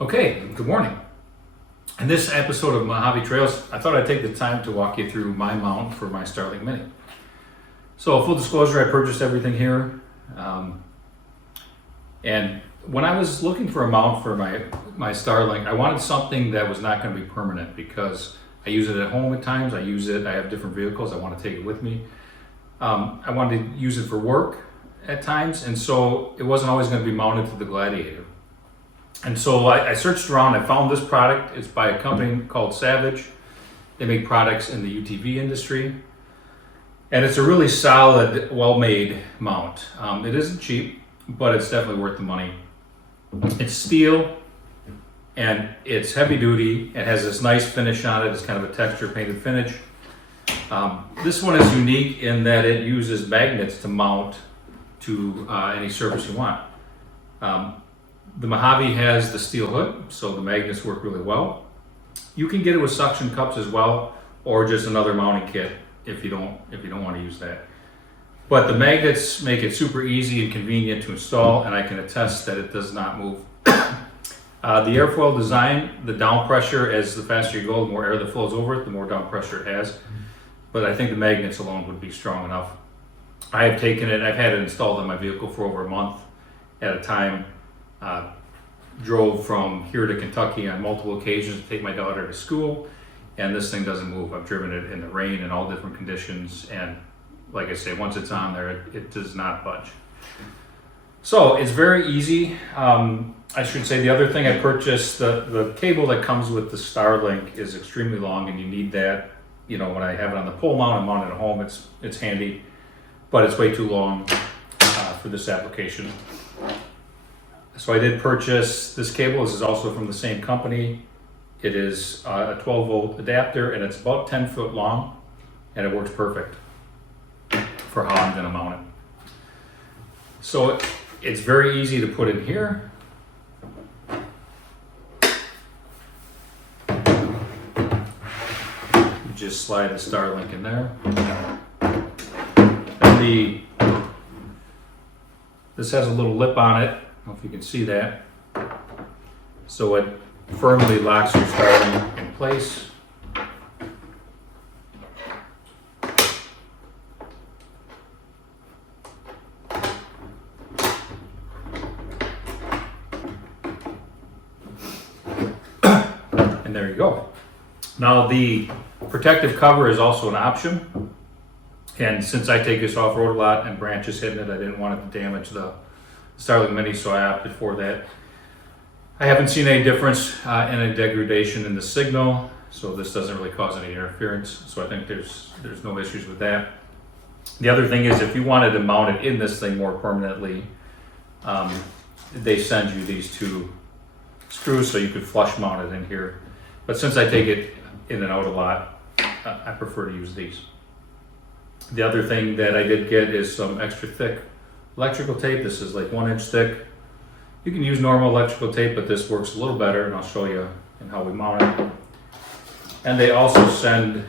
Okay, good morning. In this episode of Mojave Trails, I thought I'd take the time to walk you through my mount for my Starlink Mini. So full disclosure, I purchased everything here. And when I was looking for a mount for my Starlink, I wanted something that was not going to be permanent because I use it at home at times. I have different vehicles. I want to take it with me. I wanted to use it for work at times, and so it wasn't always going to be mounted to the Gladiator. And so I searched around, I found this product. It's by a company called Savage. They make products in the UTV industry. And it's a really solid, well-made mount. It isn't cheap, but it's definitely worth the money. It's steel, and it's heavy duty. It has this nice finish on it. It's kind of a texture painted finish. This one is unique in that it uses magnets to mount to any surface you want. The Mojave has the steel hood, so the magnets work really well. You can get it with suction cups as well, or just another mounting kit if you don't want to use that. But the magnets make it super easy and convenient to install, and I can attest that it does not move. The airfoil design, the down pressure, as the faster you go, the more air that flows over it, the more down pressure it has. But I think the magnets alone would be strong enough. I have taken it, I've had it installed on my vehicle for over a month at a time. Drove from here to Kentucky on multiple occasions to take my daughter to school, and this thing doesn't move. I've driven it in the rain in all different conditions, and like I say, once it's on there, it does not budge. So it's very easy. I should say the other thing I purchased, the cable that comes with the Starlink is extremely long, and you need that. You know, when I have it on the pole mount, I'm mounted at home, it's handy, but it's way too long for this application. So I did purchase this cable. This is also from the same company. It is a 12-volt adapter, and it's about 10 foot long, and it works perfect for how I'm going to mount it. So it's very easy to put in here. You just slide the Starlink in there. And this has a little lip on it. I don't know if you can see that. So it firmly locks your Starlink in place. And there you go. Now the protective cover is also an option. And since I take this off-road a lot and branches hitting it, I didn't want it to damage the Starlink Mini, so I opted for that. I haven't seen any difference in a degradation in the signal, so this doesn't really cause any interference. So I think there's no issues with that. The other thing is, if you wanted to mount it in this thing more permanently, they send you these two screws so you could flush mount it in here. But since I take it in and out a lot, I prefer to use these. The other thing that I did get is some extra thick electrical tape. This is like 1 inch thick. You can use normal electrical tape, but this works a little better, and I'll show you in how we mount it. And they also send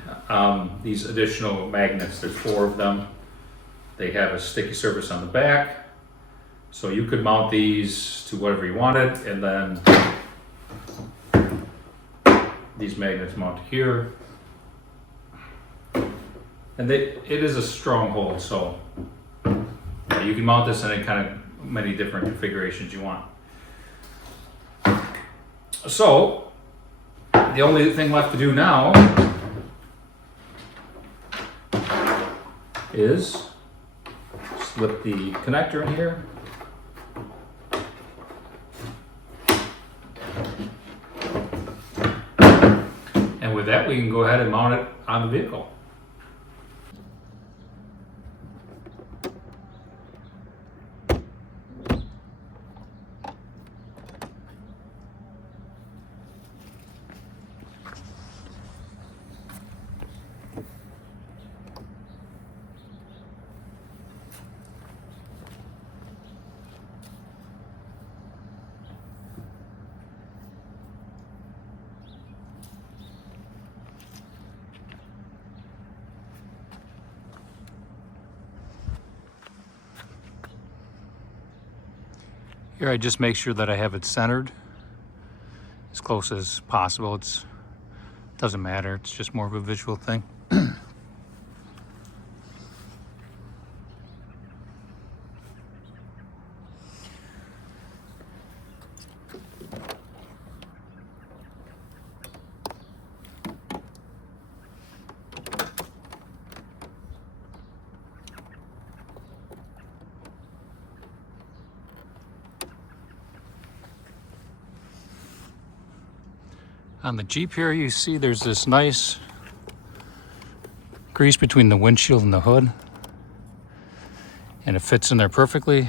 these additional magnets. There's 4 of them. They have a sticky surface on the back, so you could mount these to whatever you wanted, and then these magnets mount here. And it is a strong hold, so you can mount this in any kind of many different configurations you want. So the only thing left to do now is slip the connector in here. And with that, we can go ahead and mount it on the vehicle. Here I just make sure that I have it centered as close as possible. It doesn't matter, it's just more of a visual thing. On the Jeep here, you see there's this nice grease between the windshield and the hood, and it fits in there perfectly.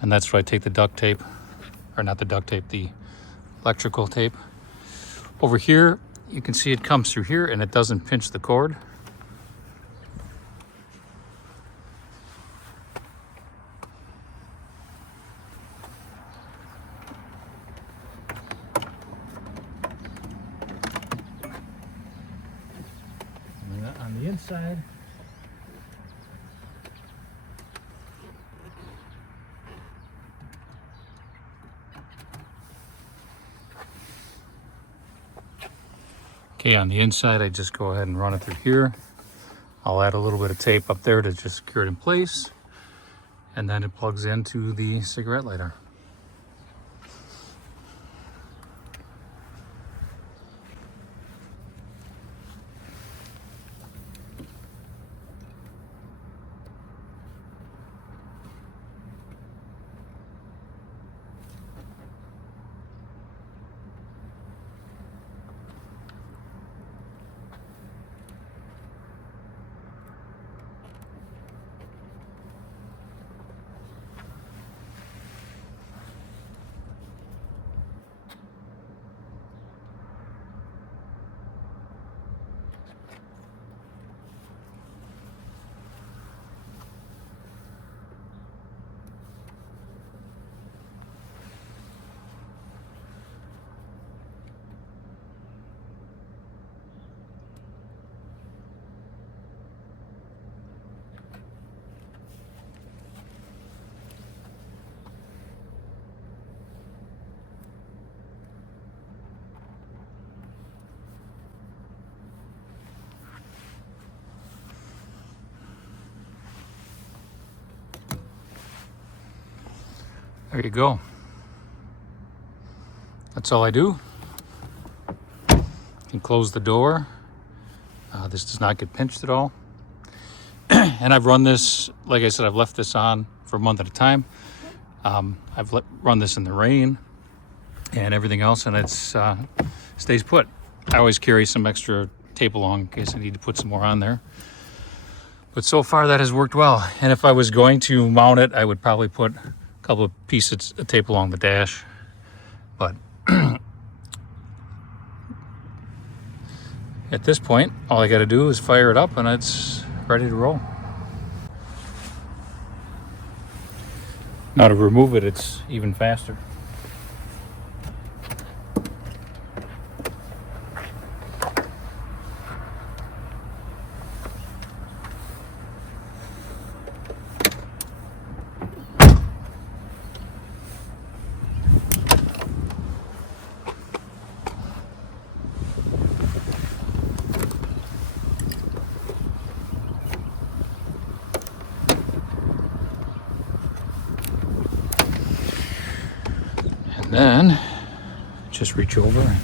And that's where I take the duct tape, or not the duct tape, the electrical tape. Over here, you can see it comes through here and it doesn't pinch the cord. On the inside, okay, on the inside I just go ahead and run it through here. I'll add a little bit of tape up there to just secure it in place, and then it plugs into the cigarette lighter. There you go. That's all I do. You can close the door. This does not get pinched at all. And I've run this, like I said, I've left this on for a month at a time. I've run this in the rain and everything else, and it's stays put. I always carry some extra tape along in case I need to put some more on there. But so far that has worked well. And if I was going to mount it, I would probably put a couple of pieces of tape along the dash. But at this point, all I got to do is fire it up and it's ready to roll. Now to remove it, it's even faster. Then just reach over and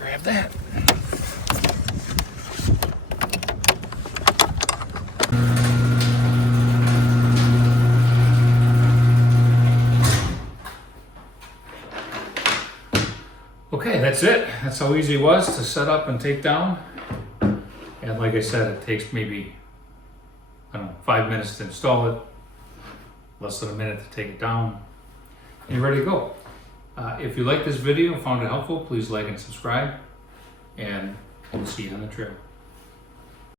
grab that. Okay, that's it. That's how easy it was to set up and take down. And like I said, it takes maybe, I don't know, 5 minutes to install it, less than a minute to take it down. And you're ready to go. If you like this video and found it helpful, please like and subscribe, and we'll see you on the trail.